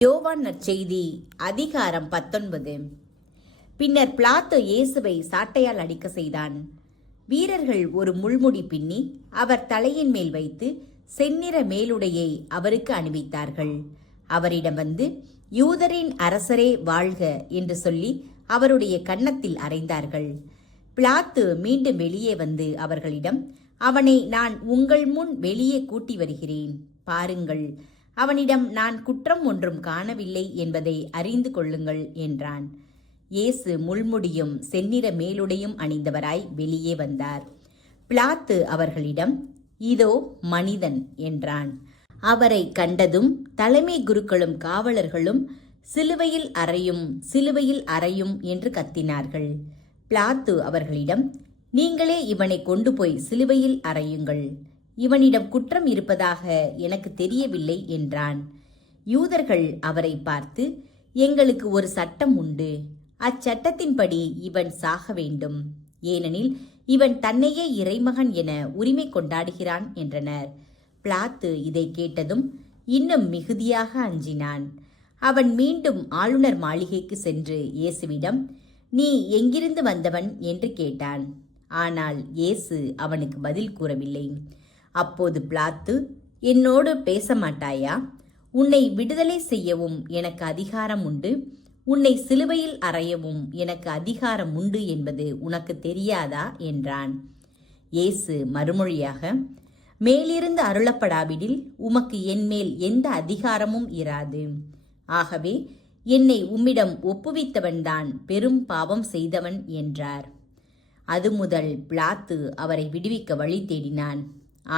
யோவான் நற்செய்தி அதிகாரம் 19. பின்னர் பிலாத்து இயேசுவை சாட்டையால் அடிக்க செய்தான். வீரர்கள் ஒரு முள்முடி பின்னி அவர் தலையின் மேல் வைத்து செந்நிற மேலுடையை அவருக்கு அணிவித்தார்கள். அவரிடம் வந்து, யூதரின் அரசரே வாழ்க என்று சொல்லி அவருடைய கன்னத்தில் அறைந்தார்கள். பிலாத்து மீண்டும் வெளியே வந்து அவர்களிடம், அவனை நான் உங்கள் முன் வெளியே கூட்டி வருகிறேன், பாருங்கள், அவனிடம் நான் குற்றம் ஒன்றும் காணவில்லை என்பதை அறிந்து கொள்ளுங்கள் என்றான். இயேசு முள்முடியும் செந்நிற மேலுடையும் அணிந்தவராய் வெளியே வந்தார். பிலாத்து அவர்களிடம், இதோ மனிதன் என்றான். அவரை கண்டதும் தலைமை குருக்களும் காவலர்களும், சிலுவையில் அறையும், சிலுவையில் அறையும் என்று கத்தினார்கள். பிலாத்து அவர்களிடம், நீங்களே இவனை கொண்டு போய் சிலுவையில் அறையுங்கள், இவனிடம் குற்றம் இருப்பதாக எனக்கு தெரியவில்லை என்றான். யூதர்கள் அவரை பார்த்து, எங்களுக்கு ஒரு சட்டம் உண்டு, அச்சட்டத்தின்படி இவன் சாக வேண்டும், ஏனெனில் இவன் தன்னையே இறைமகன் என உரிமை கொண்டாடுகிறான் என்றனர். பிலாத்து இதை கேட்டதும் இன்னும் மிகுதியாக அஞ்சினான். அவன் மீண்டும் ஆளுநர் மாளிகைக்கு சென்று இயேசுவிடம், நீ எங்கிருந்து வந்தவன் என்று கேட்டான். ஆனால் இயேசு அவனுக்கு பதில் கூறவில்லை. அப்போது பிலாத்து, என்னோடு பேச மாட்டாயா? உன்னை விடுதலை செய்யவும் எனக்கு அதிகாரம் உண்டு, உன்னை சிலுவையில் அறையவும் எனக்கு அதிகாரம் உண்டு என்பது உனக்கு தெரியாதா என்றான். இயேசு மறுமொழியாக, மேலிருந்து அருளப்படாவிடில் உமக்கு என்மேல் எந்த அதிகாரமும் இராது. ஆகவே என்னை உம்மிடம் ஒப்புவித்தவன்தான் பெரும் பாவம் செய்தவன் என்றார். அது முதல் பிலாத்து அவரை விடுவிக்க வழி தேடினான்.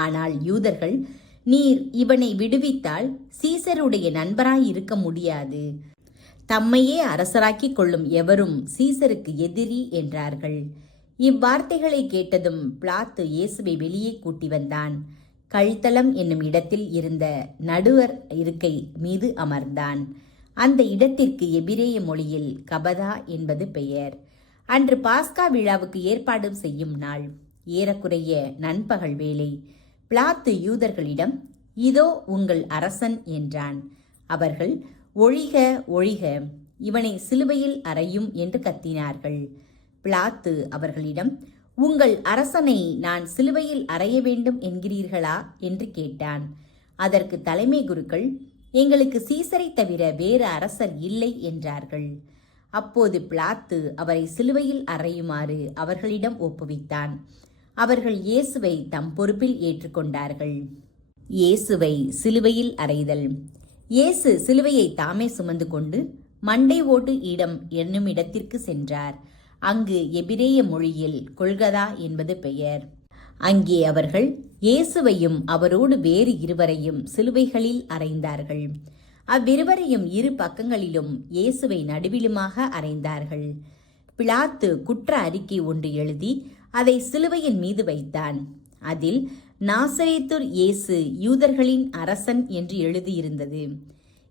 ஆனால் யூதர்கள், நீர் இவனை விடுவித்தால் சீசருடைய நண்பராய் இருக்க முடியாது, தம்மையே அரசராக்கிக் கொள்ளும் எவரும் சீசருக்கு எதிரி என்றார்கள். இவ்வார்த்தைகளை கேட்டதும் பிலாத்து இயேசுவை வெளியே கூட்டி வந்தான். கழுத்தளம் என்னும் இடத்தில் இருந்த நடுவர் இருக்கை மீது அமர்ந்தான். அந்த இடத்திற்கு எபிரேய மொழியில் கபதா என்பது பெயர். அன்று பாஸ்கா விழாவுக்கு ஏற்பாடு செய்யும் நாள். ஏறக்குறைய நண்பகல் வேளை. பிலாத்து யூதர்களிடம், இதோ உங்கள் அரசன் என்றான். அவர்கள், ஒழிக ஒழிக, இவனை சிலுவையில் அறையும் என்று கத்தினார்கள். பிலாத்து அவர்களிடம், உங்கள் அரசனை நான் சிலுவையில் அறைய வேண்டும் என்கிறீர்களா என்று கேட்டான். அதற்கு தலைமை குருக்கள், எங்களுக்கு சீசரை தவிர வேறு அரசர் இல்லை என்றார்கள். அப்போது பிலாத்து அவரை சிலுவையில் அறையுமாறு அவர்களிடம் ஒப்புவித்தான். அவர்கள் இயேசுவை தம் பொறுப்பில் ஏற்றுக்கொண்டார்கள். இயேசுவை சிலுவையில் அறைதல். இயேசு சிலுவையை தாமே சுமந்து கொண்டு மண்டை ஓட்டு இடம் என்னும் இடத்திற்கு சென்றார். அங்கு எபிரேய மொழியில் கொல்கதா என்பது பெயர். அங்கே அவர்கள் இயேசுவையும் அவரோடு வேறு இருவரையும் சிலுவைகளில் அறைந்தார்கள். அவ்விருவரையும் இரு பக்கங்களிலும் இயேசுவை நடுவிலுமாக அறைந்தார்கள். பிலாத்து குற்ற அறிக்கை ஒன்று எழுதி அதை சிலுவையின் மீது வைத்தான். அதில் நாசரேத்துர் இயேசு யூதர்களின் அரசன் என்று எழுதியிருந்தது.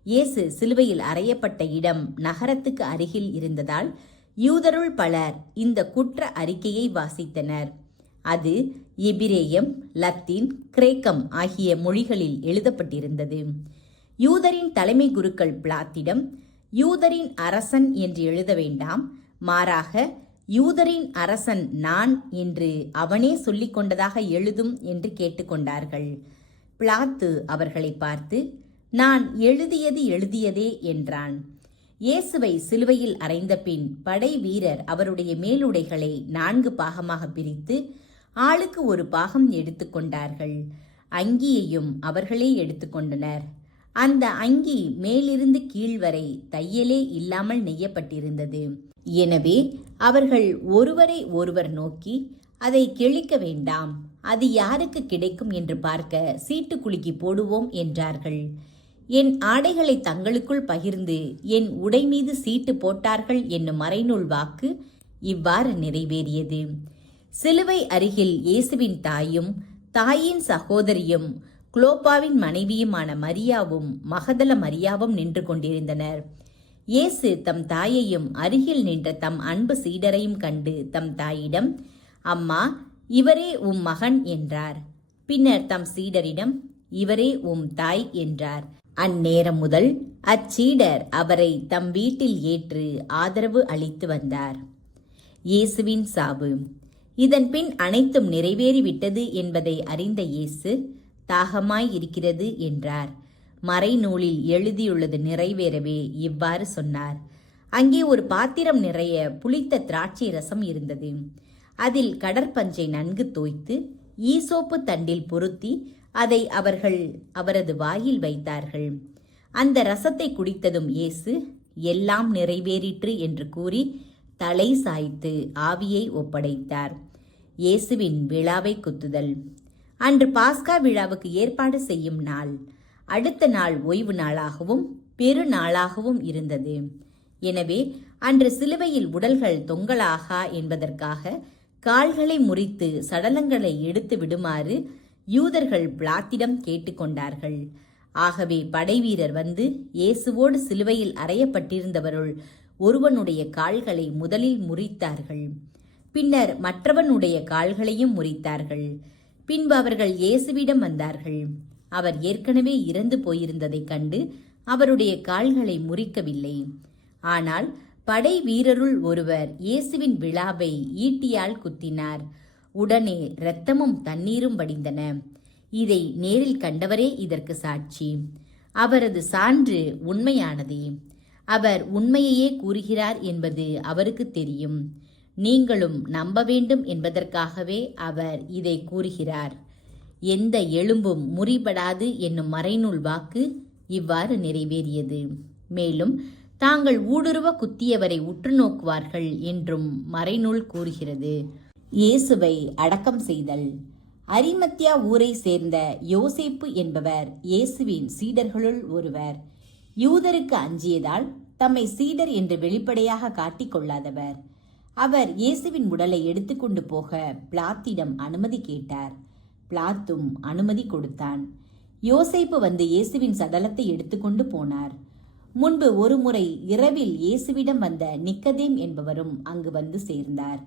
இயேசு சிலுவையில் அறையப்பட்ட இடம் நகரத்துக்கு அருகில் இருந்ததால் யூதருள் பலர் இந்த குற்ற அறிக்கையை வாசித்தனர். அது எபிரேயம், லத்தீன், கிரேக்கம் ஆகிய மொழிகளில் எழுதப்பட்டிருந்தது. யூதரின் தலைமை குருக்கள் பிலாத்திடம், யூதரின் அரசன் என்று எழுத வேண்டாம், மாறாக யூதரின் அரசன் நான் என்று அவனே சொல்லிக் கொண்டதாக எழுதும் என்று கேட்டுக்கொண்டார்கள். பிலாத்து அவர்களை பார்த்து, நான் எழுதியது எழுதியதே என்றான். இயேசுவை சிலுவையில் அறைந்த பின் படை வீரர் அவருடைய மேலுடைகளை 4 பாகமாக பிரித்து ஆளுக்கு ஒரு பாகம் எடுத்துக்கொண்டார்கள். அங்கியையும் அவர்களே எடுத்துக்கொண்டனர். அந்த அங்கி மேலிருந்து கீழ் வரை தையலே இல்லாமல் நெய்யப்பட்டிருந்தது. எனவே அவர்கள் ஒருவரை ஒருவர் நோக்கி, அதை கிழிக்க வேண்டாம், அது யாருக்கு கிடைக்கும் என்று பார்க்க சீட்டு குலுக்கி போடுவோம் என்றார்கள். என் ஆடைகளை தங்களுக்குள் பகிர்ந்து என் உடை மீது சீட்டு போட்டார்கள் என்னும் மறைநூல் வாக்கு இவ்வாறு நிறைவேறியது. சிலுவை அருகில் இயேசுவின் தாயும் தாயின் சகோதரியும் குலோப்பாவின் மனைவியுமான மரியாவும் மகதல மரியாவும் நின்று கொண்டிருந்தனர். இயேசு தம் தாயையும் அருகில் நின்ற தம் அன்பு சீடரையும் கண்டு தம் தாயிடம், அம்மா, இவரே உம் மகன் என்றார். பின்னர் தம் சீடரிடம், இவரே உம் தாய் என்றார். அந்நேரம் முதல் அச்சீடர் அவரை தம் வீட்டில் ஏற்று ஆதரவு அளித்து வந்தார். இயேசுவின் சாவு. இதன் பின் அனைத்தும் நிறைவேறிவிட்டது என்பதை அறிந்த இயேசு, தாகமாய் இருக்கிறது என்றார். மறைநூலில் எழுதியுள்ளது நிறைவேறவே இவ்வாறு சொன்னார். அங்கே ஒரு பாத்திரம் நிறைய புளித்த திராட்சை ரசம் இருந்தது. அதில் கடற்பஞ்சை நன்கு தோய்த்து ஈசோப்பு தண்டில் பொருத்தி அதை அவர்கள் அவரது வாயில் வைத்தார்கள். அந்த ரசத்தை குடித்ததும் இயேசு, எல்லாம் நிறைவேறிற்று என்று கூறி தலை சாய்த்து ஆவியை ஒப்படைத்தார். இயேசுவின் விழாவை குத்துதல். அன்று பாஸ்கா விழாவுக்கு ஏற்பாடு செய்யும் நாள். அடுத்த நாள் ஓய்வு நாளாகவும் பெருநாளாகவும் இருந்தது. எனவே அன்று சிலுவையில் உடல்கள் தொங்கலாகா என்பதற்காக கால்களை முறித்து சடலங்களை எடுத்து விடுமாறு யூதர்கள் பிலாத்திடம் கேட்டுக்கொண்டார்கள். ஆகவே படைவீரர் வந்து இயேசுவோடு சிலுவையில் அறையப்பட்டிருந்தவருள் ஒருவனுடைய கால்களை முதலில் முறித்தார்கள். பின்னர் மற்றவனுடைய கால்களையும் முறித்தார்கள். பின்பு அவர்கள் இயேசுவிடம் வந்தார்கள். அவர் ஏற்கனவே இறந்து போயிருந்ததைக் கண்டு அவருடைய கால்களை முறிக்கவில்லை. ஆனால் படை வீரருள் ஒருவர் இயேசுவின் விழாவை ஈட்டியால் குத்தினார். உடனே இரத்தமும் தண்ணீரும் வடிந்தன. இதை நேரில் கண்டவரே இதற்கு சாட்சி. அவரது சான்று உண்மையானதே. அவர் உண்மையையே கூறுகிறார் என்பது அவருக்கு தெரியும். நீங்களும் நம்ப வேண்டும் என்பதற்காகவே அவர் இதை கூறுகிறார். எந்த எலும்பும் முறிபடாது என்னும் மறைநூல் வாக்கு இவ்வாறு நிறைவேறியது. மேலும் தாங்கள் ஊடுருவ குத்தியவரை உற்று நோக்குவார்கள் என்றும் மறைநூல் கூறுகிறது. இயேசுவை அடக்கம் செய்தல். அரிமத்தியா ஊரை சேர்ந்த யோசேப்பு என்பவர் இயேசுவின் சீடர்களுள் ஒருவர். யூதருக்கு அஞ்சியதால் தம்மை சீடர் என்று வெளிப்படையாக காட்டிக்கொள்ளாதவர். அவர் இயேசுவின் உடலை எடுத்துக்கொண்டு போக பிலாத்திடம் அனுமதி கேட்டார். பிலாத்தும் அனுமதி கொடுத்தான். யோசேப்பு வந்து இயேசுவின் சடலத்தை எடுத்துக்கொண்டு போனார். முன்பு ஒருமுறை இரவில் இயேசுவிடம் வந்த நிக்கதேம் என்பவரும் அங்கு வந்து சேர்ந்தார்.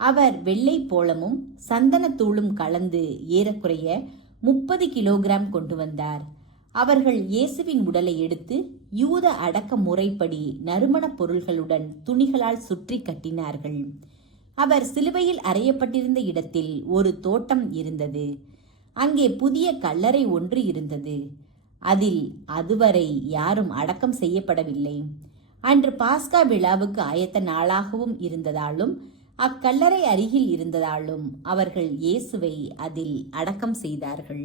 அவர் வெள்ளை போளமும் சந்தனத்தூளும் கலந்து ஏறக்குறைய 30 கிலோகிராம் கொண்டு வந்தார். அவர்கள் இயேசுவின் உடலை எடுத்து யூத அடக்க முறைப்படி நறுமணப் பொருள்களுடன் துணிகளால் சுற்றி கட்டினார்கள். அவர் சிலுவையில் அறையப்பட்டிருந்த இடத்தில் ஒரு தோட்டம் இருந்தது. அங்கே புதிய கல்லறை ஒன்று இருந்தது. அதில் அதுவரை யாரும் அடக்கம் செய்யப்படவில்லை. அன்று பாஸ்கா விழாவுக்கு ஆயத்த நாளாகவும் இருந்ததாலும் அக்கல்லறை அருகில் இருந்ததாலும் அவர்கள் இயேசுவை அதில் அடக்கம் செய்தார்கள்.